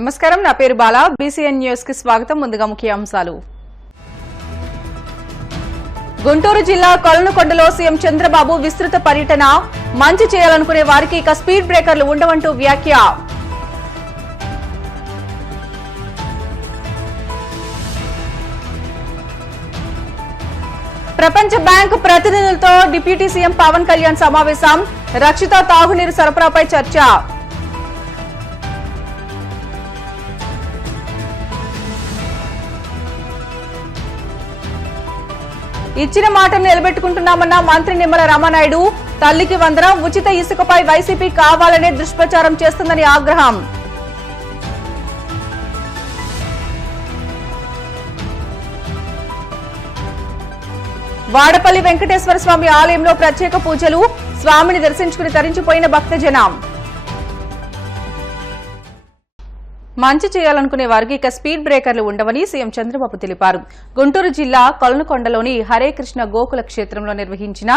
నమస్కారం, నా పేరు బాలా. బీసీఎన్ న్యూస్ కి స్వాగతం. ముందుగా ముఖ్యాంశాలు. గుంటూరు జిల్లా కొలనుకొండలో సీఎం చంద్రబాబు విస్తృత పర్యటన. మంచి చేయాలనుకునే వారికి ఇక స్పీడ్ బ్రేకర్లు ఉండవంటూ వ్యాఖ్య. ప్రపంచ బ్యాంకు ప్రతినిధులతో డిప్యూటీ సీఎం పవన్ కళ్యాణ్ సమావేశం. రక్షిత తాగునీరు సరఫరాపై చర్చ. ఇచ్చిన మాటను నిలబెట్టుకుంటున్నామన్న మంత్రి నిమ్మల రామానాయుడు. తల్లికి వందనం, ఉచిత ఇసుకపై వైసీపీ కావాలనే దుష్ప్రచారం చేస్తుందని ఆగ్రహం. వాడపల్లి వెంకటేశ్వర స్వామి ఆలయంలో ప్రత్యేక పూజలు. స్వామిని దర్శించుకుని తరించిపోయిన భక్తజనం. మంచి చేయాలనుకునే వారికి ఇక స్పీడ్ బ్రేకర్లు ఉండవని సీఎం చంద్రబాబు తెలిపారు. గుంటూరు జిల్లా కొలనుకొండలోని హరే కృష్ణ గోకుల క్షేత్రంలో నిర్వహించిన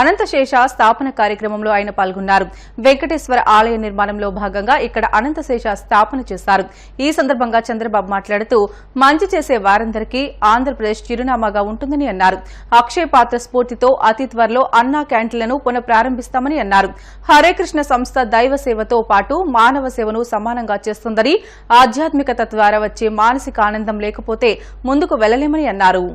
అనంతశేష స్థాపన కార్యక్రమంలో ఆయన పాల్గొన్నారు. వెంకటేశ్వర ఆలయ నిర్మాణంలో భాగంగా ఇక్కడ అనంతశేష స్థాపన చేశారు. ఈ సందర్భంగా చంద్రబాబు మాట్లాడుతూ మంచి చేసే వారందరికీ ఆంధ్రప్రదేశ్ చిరునామాగా ఉంటుందని అన్నారు. అక్షయ పాత్ర స్ఫూర్తితో అతి త్వరలో అన్నా క్యాంటీన్లను పునఃప్రారంభిస్తామని అన్నారు. హరే కృష్ణ సంస్థ దైవ సేవతో పాటు మానవ సేవను సమానంగా చేస్తుందని, ఆధ్యాత్మికత ద్వారా వచ్చే మానసిక ఆనందం లేకపోతే ముందుకు వెళ్లలేమని అన్నారు.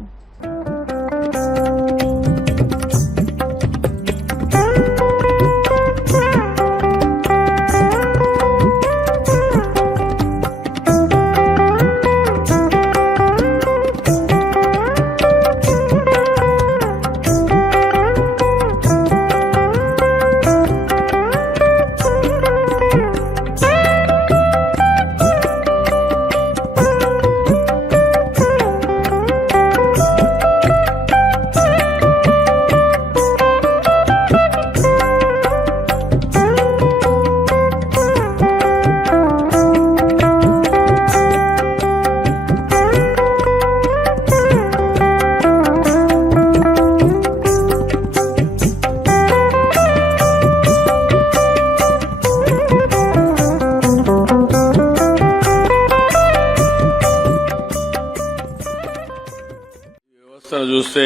చూస్తే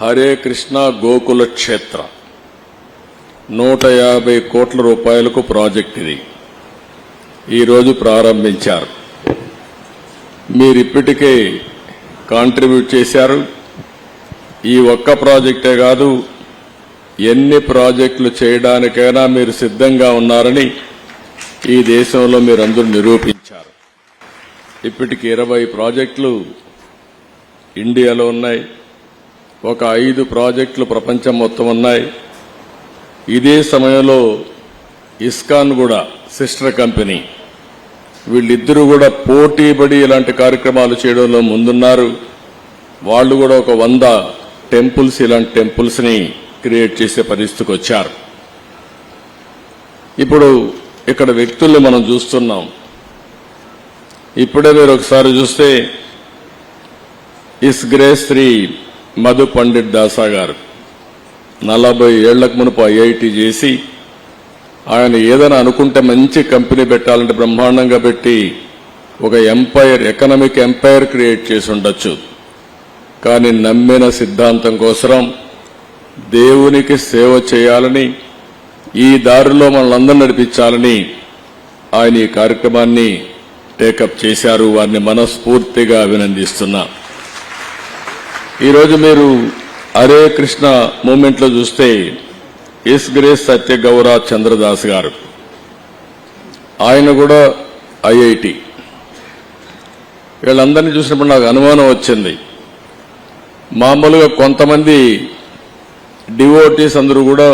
హరే కృష్ణ గోకుల క్షేత్ర 150 కోట్ల రూపాయలకు ప్రాజెక్ట్ ఇది ఈరోజు ప్రారంభించారు. మీరిప్పటికే కాంట్రిబ్యూట్ చేశారు. ఈ ఒక్క ప్రాజెక్టే కాదు, ఎన్ని ప్రాజెక్టులు చేయడానికైనా మీరు సిద్ధంగా ఉన్నారని ఈ దేశంలో మీరందరూ నిరూపించారు. ఇప్పటికి 20 ప్రాజెక్టులు ఇండియాలో ఉన్నాయి. ఒక 5 ప్రాజెక్టులు ప్రపంచం మొత్తం ఉన్నాయి. ఇదే సమయంలో ఇస్కాన్ కూడా సిస్టర్ కంపెనీ, వీళ్ళిద్దరూ కూడా పోటీపడి ఇలాంటి కార్యక్రమాలు చేయడంలో ముందున్నారు. వాళ్ళు కూడా ఒక 100 టెంపుల్స్, ఇలాంటి టెంపుల్స్ ని క్రియేట్ చేసే పరిస్థితికి వచ్చారు. ఇప్పుడు ఇక్కడ వ్యక్తుల్ని మనం చూస్తున్నాం. ఇప్పుడే మీరు ఒకసారి చూస్తే ఇస్గ్రేస్ శ్రీ మధు పండిట్ దాసా గారు 40 ఏళ్లకు మునుపు ఐఐటి చేసి, ఆయన ఏదైనా అనుకుంటే మంచి కంపెనీ పెట్టాలంటే బ్రహ్మాండంగా పెట్టి ఒక ఎంపైర్, ఎకనామిక్ ఎంపైర్ క్రియేట్ చేసి ఉండొచ్చు. కానీ నమ్మిన సిద్ధాంతం కోసం దేవునికి సేవ చేయాలని, ఈ దారిలో మనల్ని నడిపించాలని ఆయన ఈ కార్యక్రమాన్ని టేకప్ చేశారు. వారిని మనస్ఫూర్తిగా అభినందిస్తున్నా. ఈరోజు మీరు హరే కృష్ణ మూవ్మెంట్ లో చూస్తే ఇస్గ్రేస్ సత్య గౌర చంద్రదాస్ గారు, ఆయన కూడా ఐఐటి. వీళ్ళందరినీ చూసినప్పుడు నాకు అనుమానం వచ్చింది. మామూలుగా కొంతమంది డివోటీస్ అందరూ కూడా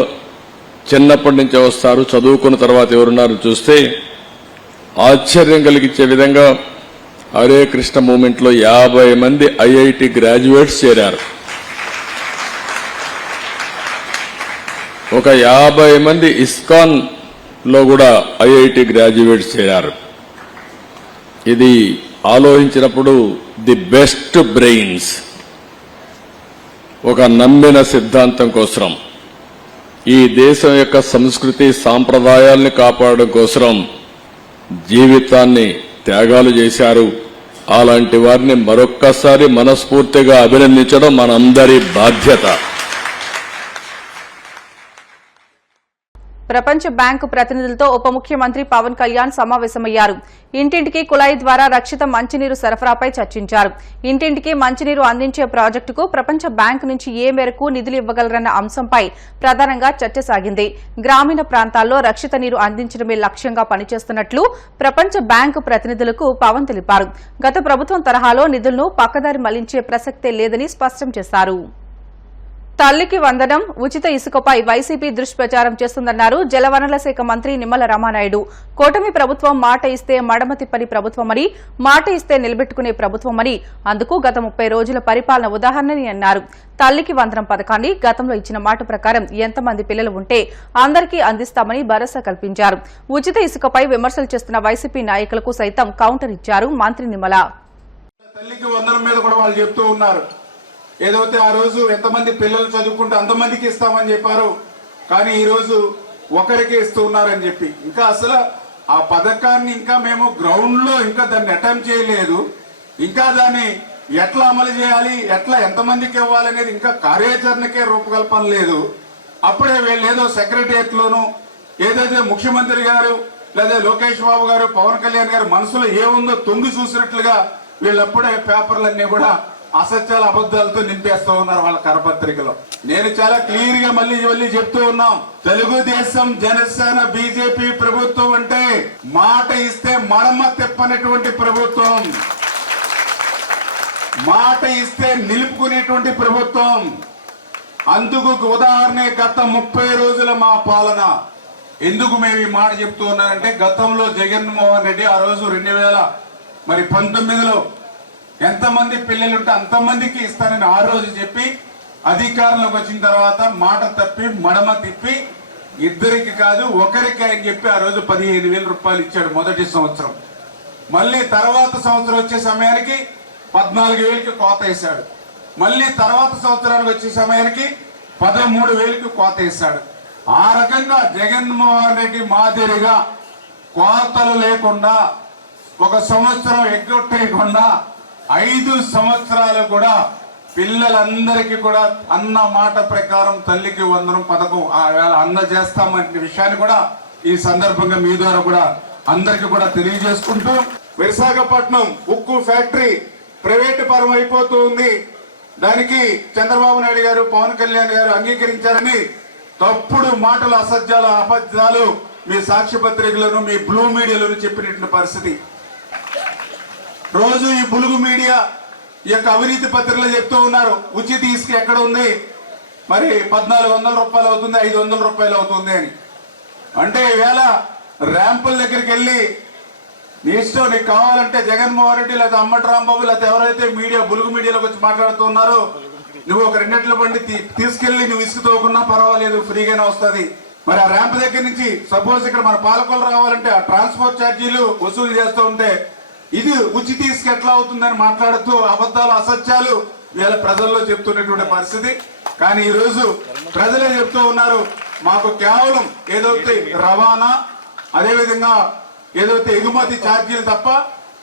చిన్నప్పటి నుంచే వస్తారు, చదువుకున్న తర్వాత ఎవరున్నారు చూస్తే ఆశ్చర్యం కలిగించే విధంగా హరే కృష్ణ మూవ్మెంట్ లో 50 మంది ఐఐటి గ్రాడ్యుయేట్స్ చేరారు. ఒక 50 మంది ఇస్కాన్ లో కూడా ఐఐటి గ్రాడ్యుయేట్స్ చేరారు. ఇది ఆలోచించినప్పుడు ది బెస్ట్ బ్రెయిన్స్ ఒక నమ్మిన సిద్ధాంతం కోసం, ఈ దేశం యొక్క సంస్కృతి సాంప్రదాయాల్ని కాపాడడం కోసం జీవితాన్ని త్యాగాలు చేశారు. అలాంటి వారిని మరొక్కసారి మనస్ఫూర్తిగా అభినందించడం మనందరి బాధ్యత. ప్రపంచ బ్యాంకు ప్రతినిధులతో ఉప ముఖ్యమంత్రి పవన్ కళ్యాణ్ సమావేశమయ్యారు. ఇంటింటికి కుళాయి ద్వారా రక్షిత మంచినీరు సరఫరాపై చర్చించారు. ఇంటింటికి మంచినీరు అందించే ప్రాజెక్టుకు ప్రపంచ బ్యాంకు నుంచి ఏ మేరకు నిధులు ఇవ్వగలరన్న అంశంపై ప్రధానంగా చర్చ సాగింది. గ్రామీణ ప్రాంతాల్లో రక్షిత నీరు అందించడమే లక్ష్యంగా పనిచేస్తున్నట్లు ప్రపంచ బ్యాంకు ప్రతినిధులకు పవన్ తెలిపారు. గత ప్రభుత్వం తరహాలో నిధులను పక్కదారి మళ్లించే ప్రసక్తే లేదని స్పష్టం చేశారు. తల్లికి వందనం, ఉచిత ఇసుకపై వైసీపీ దుష్ప్రచారం చేస్తుందన్నారు జలవనరుల శాఖ మంత్రి నిమ్మల రామానాయుడు. కూటమి ప్రభుత్వం మాట ఇస్తే మడమ తిప్పని ప్రభుత్వమని, మాట ఇస్తే నిలబెట్టుకునే ప్రభుత్వమని, అందుకు గత 30 రోజుల పరిపాలన ఉదాహరణని అన్నారు. తల్లికి వందనం పథకాన్ని గతంలో ఇచ్చిన మాట ప్రకారం ఎంతమంది పిల్లలు ఉంటే అందరికీ అందిస్తామని భరోసా కల్పించారు. ఉచిత ఇసుకపై విమర్శలు చేస్తున్న వైసీపీ నాయకులకు సైతం కౌంటర్ ఇచ్చారు మంత్రి నిమ్మల. తల్లికి వందనం మీద కూడా వాళ్ళు చెప్తూ ఉన్నారు. ఏదైతే ఆ రోజు ఎంతమంది పిల్లలు చదువుకుంటే అంతమందికి ఇస్తామని చెప్పారు, కానీ ఈ రోజు ఒకరికి ఇస్తూ ఉన్నారని చెప్పి ఇంకా అసలు ఆ పథకాన్ని ఇంకా మేము గ్రౌండ్ లో ఇంకా దాన్ని అటెంప్ట్ చేయలేదు. ఇంకా దాన్ని ఎట్లా అమలు చేయాలి, ఎట్లా ఎంతమందికి ఇవ్వాలనేది ఇంకా కార్యాచరణకే రూపకల్పన లేదు. అప్పుడే వీళ్ళు ఏదో సెక్రటరియట్ లోను ఏదైతే ముఖ్యమంత్రి గారు లేదా లోకేష్ బాబు గారు పవన్ కళ్యాణ్ గారు మనసులో ఏముందో తొంగి చూసినట్లుగా వీళ్ళప్పుడే పేపర్లన్నీ కూడా అసత్యాల అబద్ధాలతో నింపేస్తూ ఉన్నారు వాళ్ళ కరపత్రికలో. నేను చాలా క్లియర్ గా మళ్ళీ చెప్తూ ఉన్నాం, తెలుగుదేశం జనసేన బీజేపీ ప్రభుత్వం అంటే మాట ఇస్తే మడమ తిప్పనటువంటి ప్రభుత్వం, మాట ఇస్తే నిలుపుకునేటువంటి ప్రభుత్వం. అందుకు ఉదాహరణ గత 30 రోజుల మా పాలన. ఎందుకు మేము ఈ మాట చెప్తూ ఉన్నారంటే గతంలో జగన్మోహన్ రెడ్డి ఆ రోజు 2019లో ఎంతమంది పిల్లలుంటే అంతమందికి ఇస్తానని ఆ రోజు చెప్పి అధికారంలోకి వచ్చిన తర్వాత మాట తప్పి మడమ తిప్పి ఇద్దరికి కాదు ఒకరికి అని చెప్పి ఆ రోజు 15,000 రూపాయలు ఇచ్చాడు మొదటి సంవత్సరం. మళ్ళీ తర్వాత సంవత్సరం వచ్చే సమయానికి 14,000కి కోత వేశాడు. మళ్ళీ తర్వాత సంవత్సరానికి వచ్చే సమయానికి 13,000కి కోత వేశాడు. ఆ రకంగా జగన్మోహన్ రెడ్డి మాదిరిగా కోతలు లేకుండా ఒక సంవత్సరం ఎగ్గొట్టేయకుండా 5 సంవత్సరాలు కూడా పిల్లలందరికీ కూడా అన్న మాట ప్రకారం తల్లికి వందనం పథకం అన్న చేస్తామనే విషయాన్ని కూడా ఈ సందర్భంగా మీ ద్వారా కూడా అందరికీ కూడా తెలియజేసుకుంటూ, విశాఖపట్నం ఉక్కు ఫ్యాక్టరీ ప్రైవేటు పరం అయిపోతూ ఉంది. దానికి చంద్రబాబు నాయుడు గారు పవన్ కళ్యాణ్ గారు అంగీకరించారని తప్పుడు మాటలు అసత్యాలు అబద్ధాలు మీ సాక్షి పత్రికలను మీ బ్లూ మీడియాలను చెప్పినటువంటి పరిస్థితి. రోజు ఈ బులుగు మీడియా ఈ యొక్క అవినీతి పత్రికలు చెప్తూ ఉన్నారు ఉచిత ఇసుక ఎక్కడ ఉంది, మరి 1,400 రూపాయలు అవుతుంది, 500 రూపాయలు అవుతుంది అని. అంటే ఈవేళ ర్యాంపుల దగ్గరికి వెళ్ళి నీ ఇష్టం, నీకు కావాలంటే జగన్మోహన్ రెడ్డి లేదా అమ్మటి రాంబాబు లేదా ఎవరైతే మీడియా బులుగు మీడియాలోకి వచ్చి మాట్లాడుతున్నారో నువ్వు ఒక 2 ఎడ్ల బండి తీసుకెళ్లి నువ్వు ఇసుక తోకున్నా పర్వాలేదు, ఫ్రీగానే వస్తుంది. మరి ఆ ర్యాంప్ దగ్గర నుంచి సపోజ్ ఇక్కడ మన పాలకొల్లు రావాలంటే ఆ ట్రాన్స్పోర్ట్ ఛార్జీలు వసూలు చేస్తూ ఉంటే ఇది ఉచిత ఇసుక ఎట్లా అవుతుందని మాట్లాడుతూ అబద్ధాలు అసత్యాలు వీళ్ళ ప్రజల్లో చెప్తున్నటువంటి పరిస్థితి. కానీ ఈ రోజు ప్రజలే చెప్తూ ఉన్నారు, మాకు కేవలం ఏదైతే రవాణా అదేవిధంగా ఏదైతే ఎగుమతి ఛార్జీలు తప్ప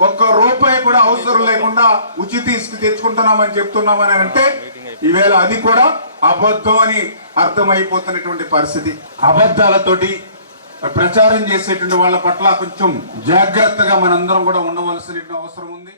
₹1 కూడా అవసరం లేకుండా ఉచిత ఇసుక తెచ్చుకుంటున్నామని చెప్తున్నామని అంటే ఈవేళ అది కూడా అబద్ధం అని అర్థమైపోతున్నటువంటి పరిస్థితి. అబద్ధాలతోటి ప్రచారం చేసేటువంటి వాళ్ళ పట్ల కొంచెం జాగ్రత్తగా మనందరం కూడా ఉండవలసిన అవసరం ఉంది.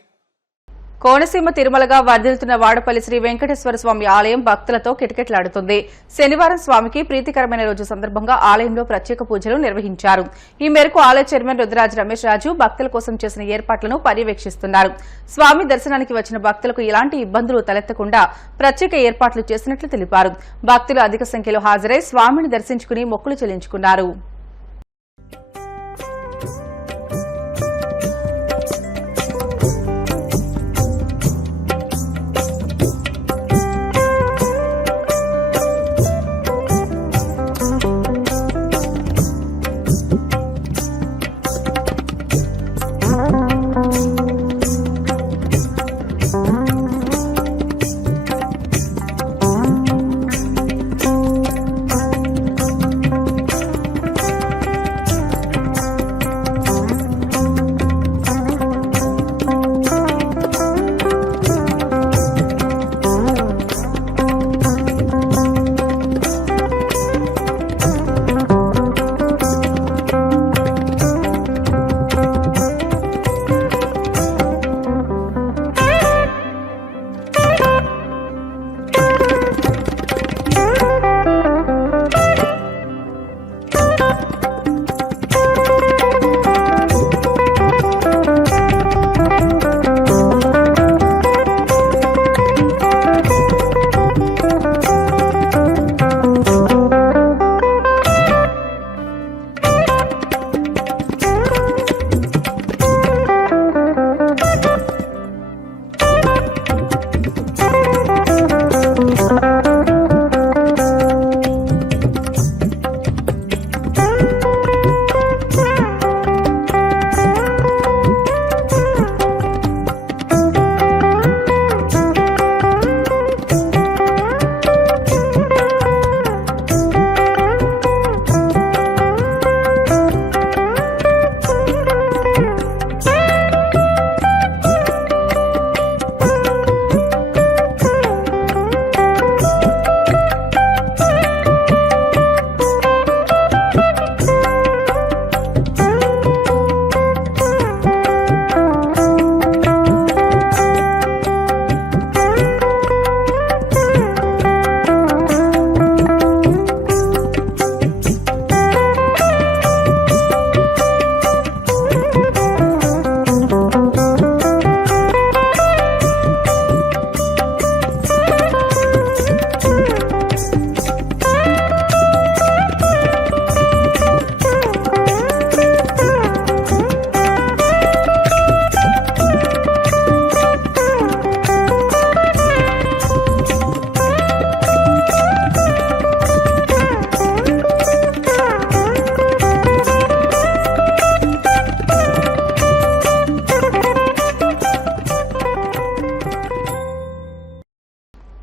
కోనసీమ తిరుమలగా వర్ధిల్లుతున్న వాడపల్లి శ్రీ వెంకటేశ్వర స్వామి ఆలయం భక్తులతో కిటకిటలాడుతుంది. శనివారం స్వామికి ప్రీతికరమైన రోజు సందర్భంగా ఆలయంలో ప్రత్యేక పూజలు నిర్వహించారు. ఈ మేరకు ఆలయ చైర్మన్ రుద్రరాజు రమేష్ రాజు భక్తుల కోసం చేసిన ఏర్పాట్లను పర్యవేక్షిస్తున్నారు. స్వామి దర్శనానికి వచ్చిన భక్తులకు ఎలాంటి ఇబ్బందులు తలెత్తకుండా ప్రత్యేక ఏర్పాట్లు చేసినట్లు తెలిపారు. భక్తులు అధిక సంఖ్యలో హాజరై స్వామిని దర్శించుకుని మొక్కులు చెల్లించుకున్నారు.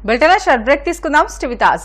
బులెటిన్ షార్ట్ బ్రేక్ తీసుకుందాం. Stay with us.